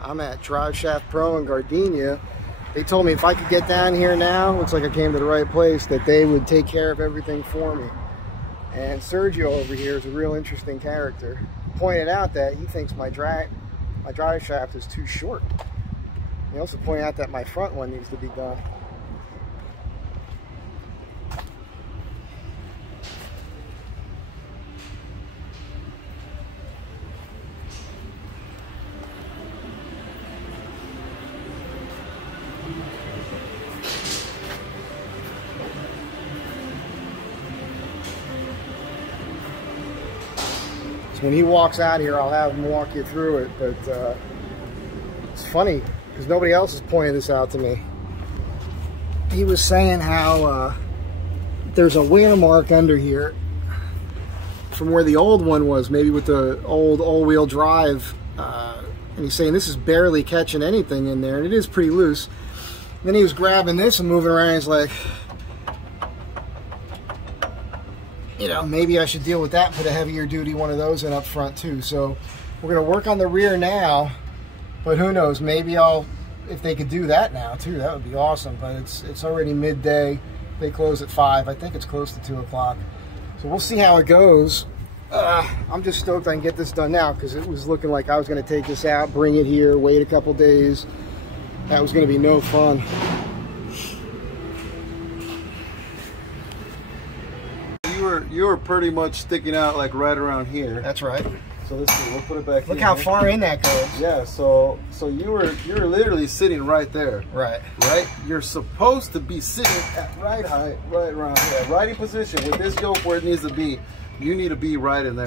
I'm at Driveshaft Pro in Gardenia. They told me if I could get down here now, looks like I came to the right place, that they would take care of everything for me. And Sergio over here is a real interesting character. Pointed out that he thinks my drive shaft is too short. He also pointed out that my front one needs to be done. So when he walks out here, I'll have him walk you through it, but it's funny because nobody else has pointed this out to me. He was saying how there's a wear mark under here from where the old one was, maybe with the old all-wheel drive, and he's saying this is barely catching anything in there, and it is pretty loose. And then he was grabbing this and moving around, he's like, you know, maybe I should deal with that, put a heavier duty one of those in up front too. So we're going to work on the rear now, but who knows, maybe if they could do that now too, that would be awesome. But it's already midday. They close at 5. I think it's close to 2 o'clock. So we'll see how it goes. I'm just stoked I can get this done now because it was looking like I was going to take this out, bring it here, wait a couple days. That was going to be no fun. You were pretty much sticking out like right around here. That's right. So let's see, we'll put it back. Look how far in that goes. Yeah, so you're literally sitting right there. Right. Right? You're supposed to be sitting at right height, right around here. Riding position with this yoke where it needs to be. You need to be right in there.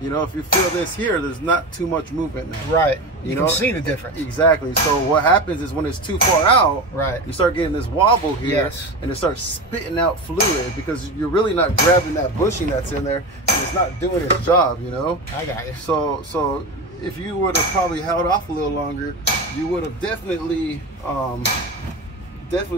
You know, if you feel this here, there's not too much movement now. Right. You can see the difference. Exactly. So what happens is when it's too far out, right, you start getting this wobble here, yes, and it starts spitting out fluid because you're really not grabbing that bushing that's in there, and it's not doing its job, you know? I got you. So if you would have probably held off a little longer, you would have definitely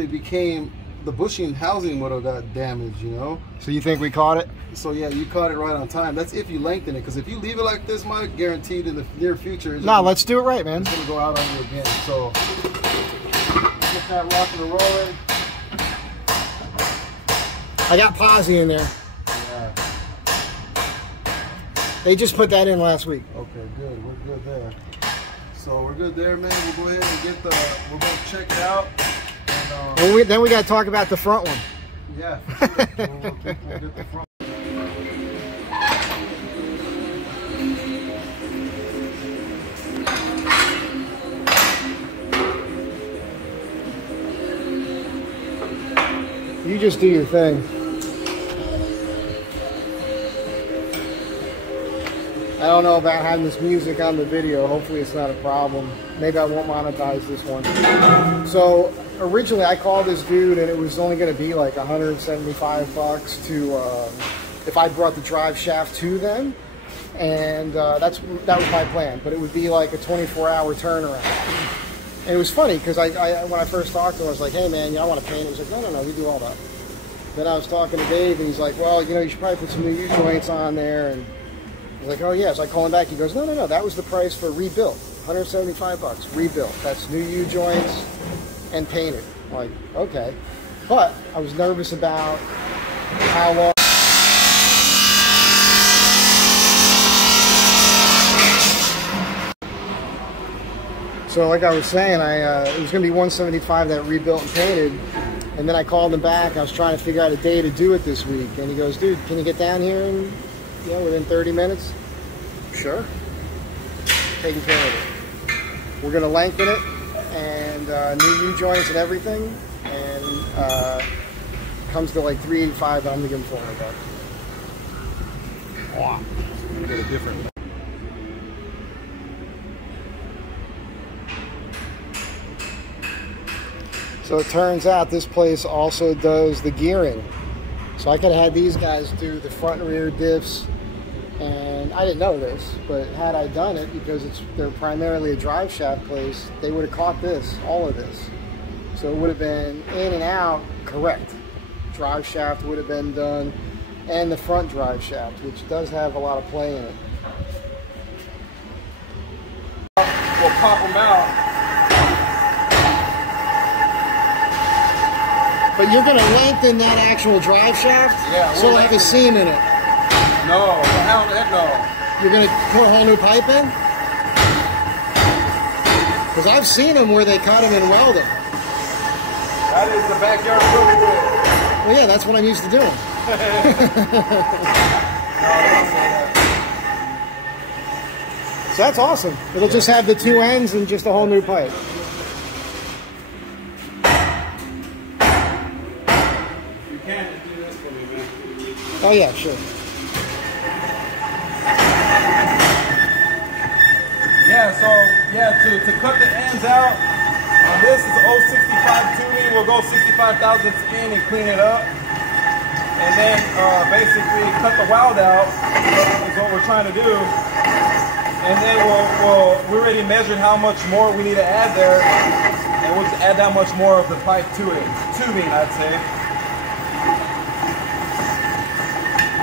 became, the bushing housing would have got damaged, you know? So you think we caught it? So yeah, you caught it right on time. That's if you lengthen it, because if you leave it like this, Mike, guaranteed in the near future, no, let's do it right, man. It's gonna go out on you again. So get that rocking and rolling. I got posi in there. Yeah. They just put that in last week. Okay, good. We're good there. So we're good there, man. We'll go ahead and get we're gonna check it out. And, then we got to talk about the front one. Yeah, for sure. we'll get the front. You just do your thing. I don't know about having this music on the video. Hopefully it's not a problem. Maybe I won't monetize this one. So originally I called this dude and it was only going to be like $175 to if I brought the drive shaft to them, and that was my plan. But it would be like a 24-hour turnaround. And it was funny because when I first talked to him, I was like, hey man, I want to paint it. He was like, no, we do all that. Then I was talking to Dave and he's like, well, you know, you should probably put some new U-joints on there. And I was like, oh yeah. So I call him back. He goes, no, that was the price for rebuilt. $175 rebuilt. That's new U-joints and painted. I'm like, okay. But I was nervous about how long. So like I was saying, it was going to be $175 that rebuilt and painted, and then I called him back. I was trying to figure out a day to do it this week, and he goes, dude, can you get down here in, you know, within 30 minutes? Sure. Taking care of it. We're going to lengthen it, and new U-joints and everything, and comes to like $385, but I'm going to give him $400. Wow. You get a different. So it turns out this place also does the gearing. So I could have had these guys do the front and rear diffs, and I didn't know this, but had I done it, because they're primarily a drive shaft place, they would have caught this, all of this. So it would have been in and out correct. Drive shaft would have been done, and the front drive shaft, which does have a lot of play in it. we'll pop them out. But you're going to lengthen that actual drive shaft? Yeah. So like a seam in it? No, hell no. You're going to put a whole new pipe in? Because I've seen them where they cut them and weld them. That is the backyard really good. Well, yeah, that's what I'm used to doing. So that's awesome. It'll just have the two ends and just a whole new pipe. You can do this for me, man. Oh yeah, sure. Yeah, so yeah, to cut the ends out, this is 065 tubing. We'll go 65 thousandths in and clean it up. And then basically cut the weld out is what we're trying to do. And then we already measured how much more we need to add there. And we'll just add that much more of the pipe to it. Tubing, I'd say.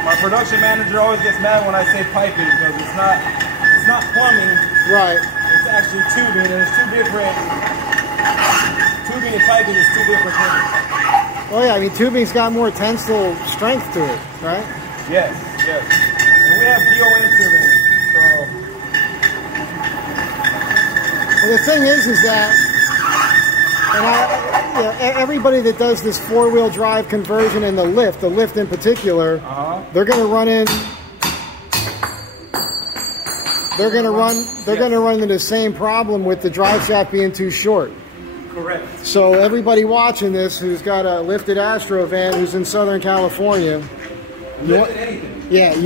My production manager always gets mad when I say piping because it's not plumbing. Right. It's actually tubing, and it's two different. Tubing and piping is two different things. Oh yeah, I mean tubing's got more tensile strength to it, right? Yes, yes. And we have DON tubing, so. Well, the thing is that, and everybody that does this four-wheel drive conversion and the lift in particular, they're going to run in. They're going to run into the same problem with the drive shaft being too short. Correct. So everybody watching this who's got a lifted Astro van who's in Southern California, you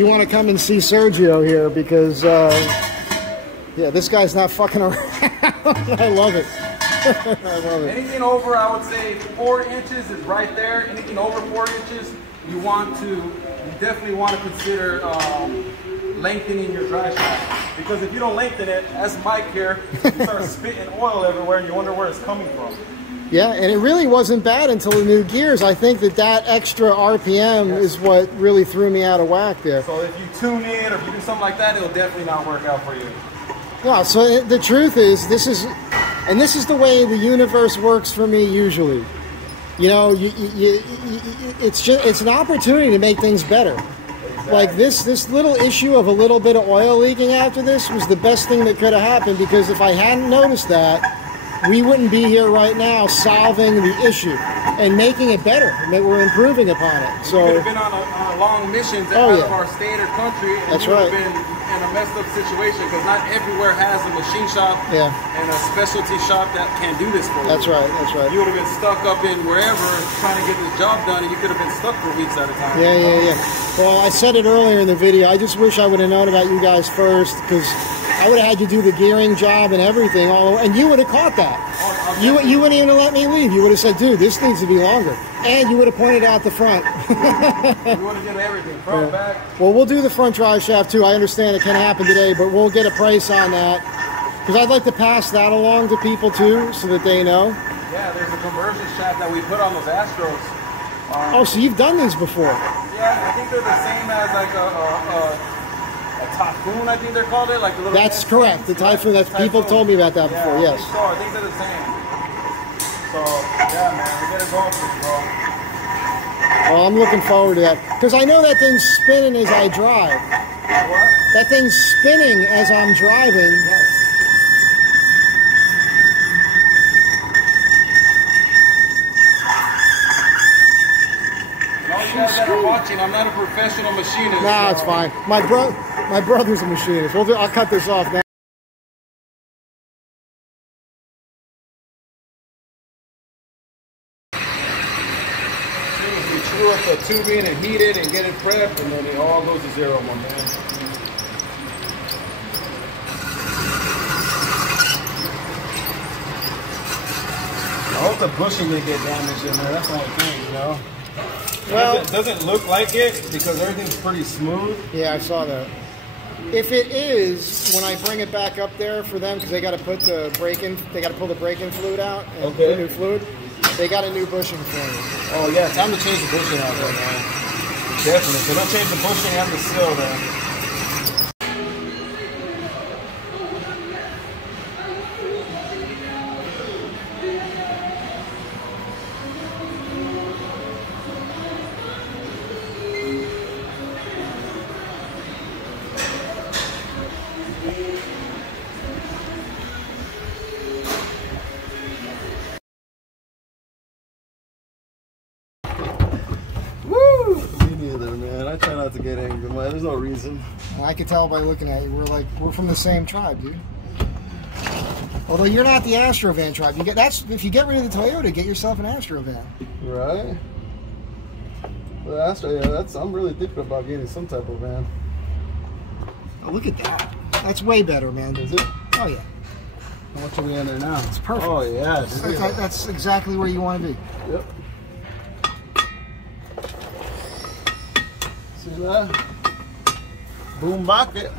want to come and see Sergio here because, yeah, this guy's not fucking around. I love it. I love it. Anything over, I would say 4 inches is right there. Anything over 4 inches, you definitely want to consider lengthening your drive shaft, because if you don't lengthen it, as Mike here, you start spitting oil everywhere and you wonder where it's coming from. Yeah, and it really wasn't bad until the new gears. I think that extra RPM is what really threw me out of whack there. So if you tune in or if you do something like that, it'll definitely not work out for you. Yeah, so the truth is, this is the way the universe works for me usually. You know, it's an opportunity to make things better. Like this little issue of a little bit of oil leaking after this was the best thing that could have happened, because if I hadn't noticed that, we wouldn't be here right now solving the issue and making it better. We're improving upon it. So we could have been on a long mission out of our state or country, and that's we would right. have been in a messed up situation because not everywhere has a machine shop and a specialty shop that can do this for you. That's right. That's right. You would have been stuck up in wherever trying to get this job done, and you could have been stuck for weeks at a time. Yeah. Well, I said it earlier in the video. I just wish I would have known about you guys first, because I would have had you do the gearing job and everything all over, and you would have caught that. You wouldn't even have let me leave. You would have said, dude, this needs to be longer. And you would have pointed out the front. You would have done everything, front, back. Well, we'll do the front drive shaft too. I understand it can happen today, but we'll get a price on that. Because I'd like to pass that along to people too, so that they know. Yeah, there's a conversion shaft that we put on those Astros. Oh, so you've done these before? Yeah, I think they're the same as like a Typhoon, I think they're called it. Like the little That's correct. The Typhoon. People told me about that before. Yes. I think they're the same. So yeah, man, we get it going for you, bro. Well, I'm looking forward to that, because I know that thing's spinning as I drive. What? That thing's spinning as I'm driving. Yes. All you guys that are watching, I'm not a professional machinist. Nah, it's fine. My brother's a machinist. I'll cut this off now. Screw up the tubing and heat it and get it prepped, and then it all goes to zero, my man. I hope the bushing didn't get damaged in there. That's the only thing, you know. Well, it doesn't look like it because everything's pretty smooth. Yeah, I saw that. If it is, when I bring it back up there for them, because they got to put the brake-in, they got to pull the brake-in fluid out and put new fluid. They got a new bushing for me. Oh yeah, time to change the bushing out there, man. Definitely. So don't change the bushing and the seal there. Woo! Me neither, man. I try not to get angry, man. There's no reason. I could tell by looking at you. We're from the same tribe, dude. Although you're not the Astro van tribe. If you get rid of the Toyota, get yourself an Astro van. Right? The Astro, yeah, I'm really thinking about getting some type of van. Oh, look at that. That's way better, man. Is it? Oh, yeah. How much are we in there now? It's perfect. Oh, yeah. That's exactly where you want to be. Yep. See that? Boom bucket.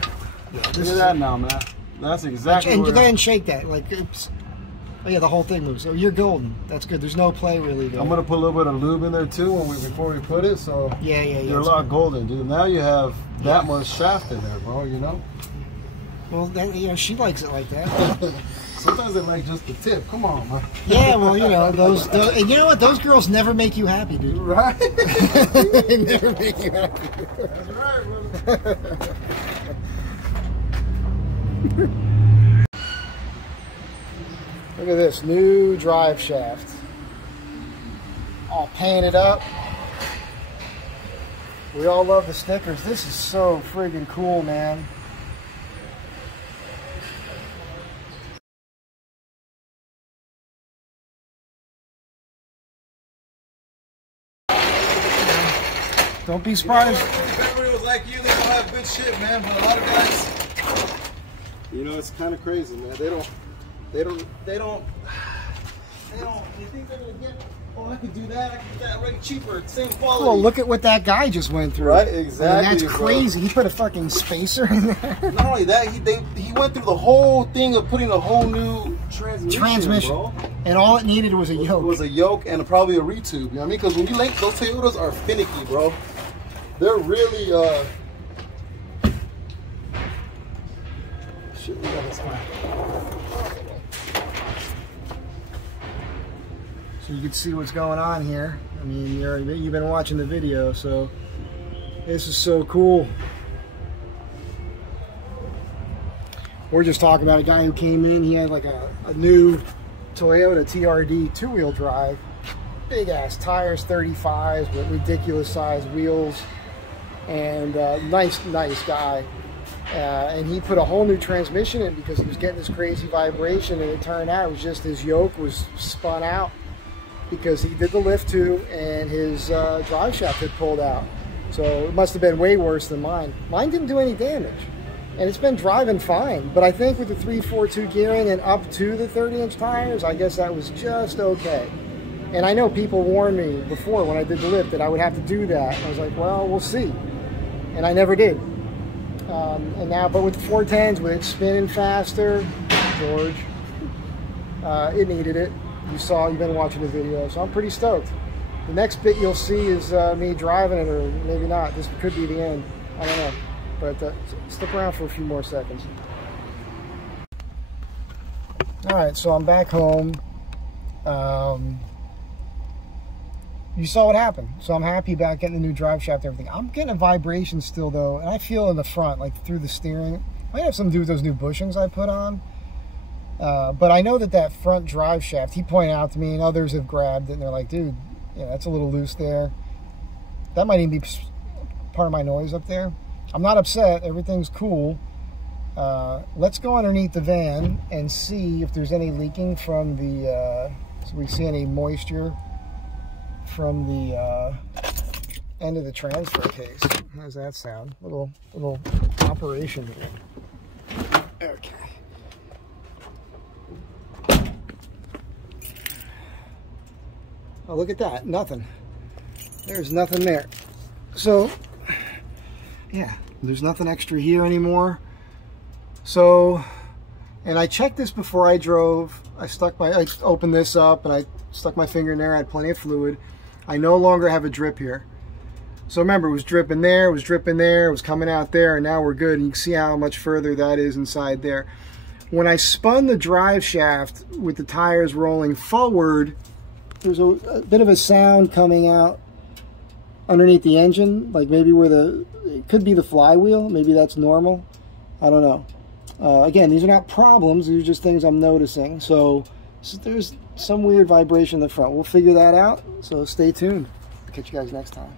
Yeah, look at that now, man. That's exactly and go ahead and shake that. Oh yeah, the whole thing moves. So you're golden. That's good. There's no play really there. I'm gonna put a little bit of lube in there too before we put it. So yeah. You're a lot golden, dude. Now you have that much shaft in there, bro. You know. Well, she likes it like that. Sometimes they like just the tip. Come on, man. Yeah, well, those and you know what? Those girls never make you happy, dude. Right? They never make you happy. That's right, brother. Look at this new drive shaft. All painted up. We all love the stickers. This is so friggin' cool, man. Don't be surprised. If everybody was like you, they don't have good shit, man. But a lot of guys, it's kind of crazy, man. They don't. You think they're gonna get? Oh, I could do that. I could do that right cheaper, same quality. Well, look at what that guy just went through. Right, exactly. I mean, that's crazy. He put a fucking spacer in there. Not only that, he went through the whole thing of putting a whole new transmission, bro. And all it needed was a yoke. It was a yoke and probably a retube. You know what I mean? Because when you link, those Toyotas are finicky, bro. They're really shit, we got this one. So you can see what's going on here. I mean, you've been watching the video, so this is so cool. We're just talking about a guy who came in. He had like a new Toyota TRD two-wheel drive, big ass tires, 35s with ridiculous sized wheels, and nice guy. And he put a whole new transmission in because he was getting this crazy vibration, and it turned out it was just his yoke was spun out because he did the lift too, and his drive shaft had pulled out. So it must have been way worse than mine. Mine didn't do any damage, and it's been driving fine. But I think with the 342 gearing and up to the 30-inch tires, I guess that was just okay. And I know people warned me before when I did the lift that I would have to do that. And I was like, well, we'll see. And I never did. And now, but with the 410s, with it spinning faster, George, it needed it. You've been watching the video, so I'm pretty stoked. The next bit you'll see is me driving it, or maybe not. This could be the end. I don't know. But stick around for a few more seconds. All right, so I'm back home. You saw what happened. So I'm happy about getting the new drive shaft and everything. I'm getting a vibration still, though, and I feel in the front, like through the steering. Might have something to do with those new bushings I put on. But I know that front drive shaft, he pointed out to me, and others have grabbed it, and they're like, dude, yeah, that's a little loose there. That might even be part of my noise up there. I'm not upset. Everything's cool. Let's go underneath the van and see if there's any leaking from the, so we see any moisture from the end of the transfer case. How does that sound? Little operation here. Okay. Oh, look at that. Nothing. There's nothing there. So, yeah, there's nothing extra here anymore. So, and I checked this before I drove. I opened this up and I stuck my finger in there. I had plenty of fluid. I no longer have a drip here. So remember, it was dripping there, it was dripping there, it was coming out there, and now we're good. And you can see how much further that is inside there. When I spun the drive shaft with the tires rolling forward, there's a bit of a sound coming out underneath the engine, like maybe where it could be the flywheel, maybe that's normal, I don't know. Again, these are not problems, these are just things I'm noticing. So there's some weird vibration in the front. We'll figure that out, so stay tuned. I'll catch you guys next time.